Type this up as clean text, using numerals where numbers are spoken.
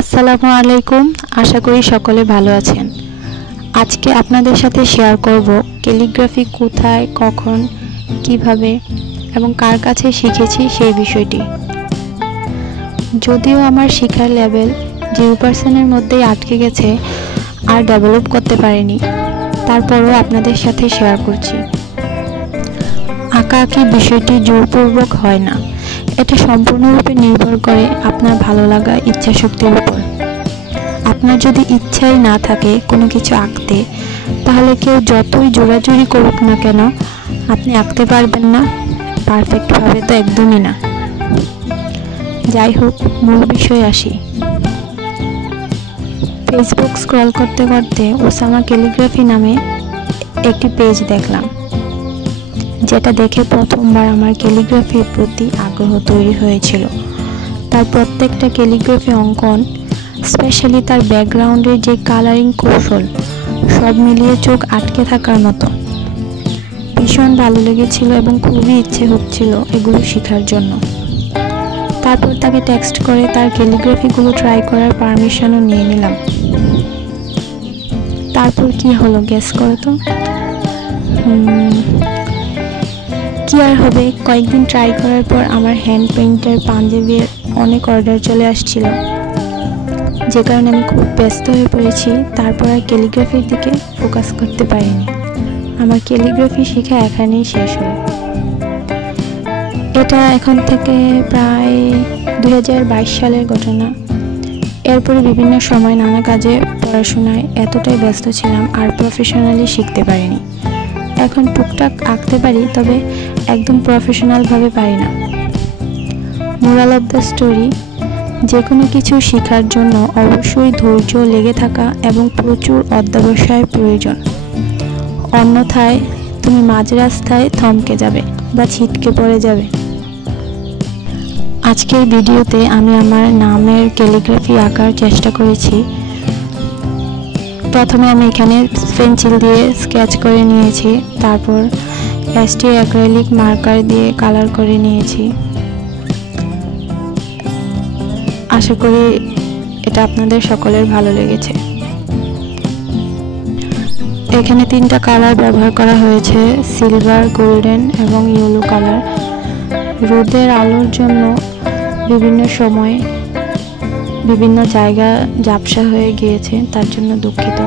আসসালামু আলাইকুম। আশা করি সকলে ভালো আছেন। আজকে আপনাদের সাথে শেয়ার করব ক্যালিগ্রাফি কোথায়, কখন, কিভাবে এবং কার কাছে শিখেছি সেই বিষয়টি। যদিও আমার শেখার লেভেল 0% মধ্যেই আটকে গেছে, আর ডেভেলপ করতে পারিনি, তারপরও আপনাদের সাথে শেয়ার করছি। আঁকাআঁকি বিষয়টি জোরপূর্বক হয় না, এটা সম্পূর্ণরূপে নির্ভর করে আপনার ভালো লাগা, ইচ্ছাশক্তির উপর। আপনার যদি ইচ্ছাই না থাকে কোনো কিছু আঁকতে, তাহলে কেউ যতই জোরাজুরি করুক না কেন আপনি আঁকতে পারবেন না, পারফেক্টভাবে তো একদমই না। যাই হোক, মূল বিষয়ে আসি। ফেসবুক স্ক্রল করতে করতে ওসামা ক্যালিগ্রাফি নামে একটি পেজ দেখলাম, যেটা দেখে প্রথমবার আমার ক্যালিগ্রাফির প্রতি আগ্রহ তৈরি হয়েছিল। তার প্রত্যেকটা ক্যালিগ্রাফি অঙ্কন, স্পেশালি তার ব্যাকগ্রাউন্ডের যে কালারিং কৌশল, সব মিলিয়ে চোখ আটকে থাকার মতো। ভীষণ ভালো লেগেছিল এবং খুবই ইচ্ছে হচ্ছিল এগুলো শেখার জন্য। তারপর তাকে টেক্সট করে তার ক্যালিগ্রাফিগুলো ট্রাই করার পারমিশনও নিয়ে নিলাম। তারপর কি হলো গেস করো তো? কি আর হবে, কয়েকদিন ট্রাই করার পর আমার হ্যান্ড পেইন্টের পাঞ্জাবির অনেক অর্ডার চলে আসছিল, যে কারণে আমি খুব ব্যস্ত হয়ে পড়েছি। তারপর আর ক্যালিগ্রাফির দিকে ফোকাস করতে পারিনি। আমার ক্যালিগ্রাফি শেখা এখানেই শেষ হলো। এটা এখন থেকে প্রায় 2022 সালের ঘটনা। এরপরে বিভিন্ন সময় নানা কাজে, পড়াশোনায় এতটাই ব্যস্ত ছিলাম আর প্রফেশনালি শিখতে পারিনি। এখন টুকটাক আঁকতে পারি, তবে একদম প্রফেশনালভাবে পারি না। মোরাল অফ দ্য স্টোরি, যে কোনো কিছু শেখার জন্য অবশ্যই ধৈর্য, লেগে থাকা এবং প্রচুর অধ্যবসায়ের প্রয়োজন। অন্যথায় তুমি মাঝ রাস্তায় থমকে যাবে বা ছিটকে পড়ে যাবে। আজকের ভিডিওতে আমি আমার নামের ক্যালিগ্রাফি আঁকার চেষ্টা করেছি। প্রথমে আমি এখানে পেন্সিল দিয়ে স্কেচ করে নিয়েছি, তারপর এসটি অ্যাক্রিলিক মার্কার দিয়ে কালার করে নিয়েছি। আশা করি এটা আপনাদের সকলের ভালো লেগেছে। এখানে 3টা কালার ব্যবহার করা হয়েছে, সিলভার, গোল্ডেন এবং ইয়েলো কালার। রোদের আলোর জন্য বিভিন্ন সময় বিভিন্ন জায়গা ঝাপসা হয়ে গিয়েছে, তার জন্য দুঃখিত।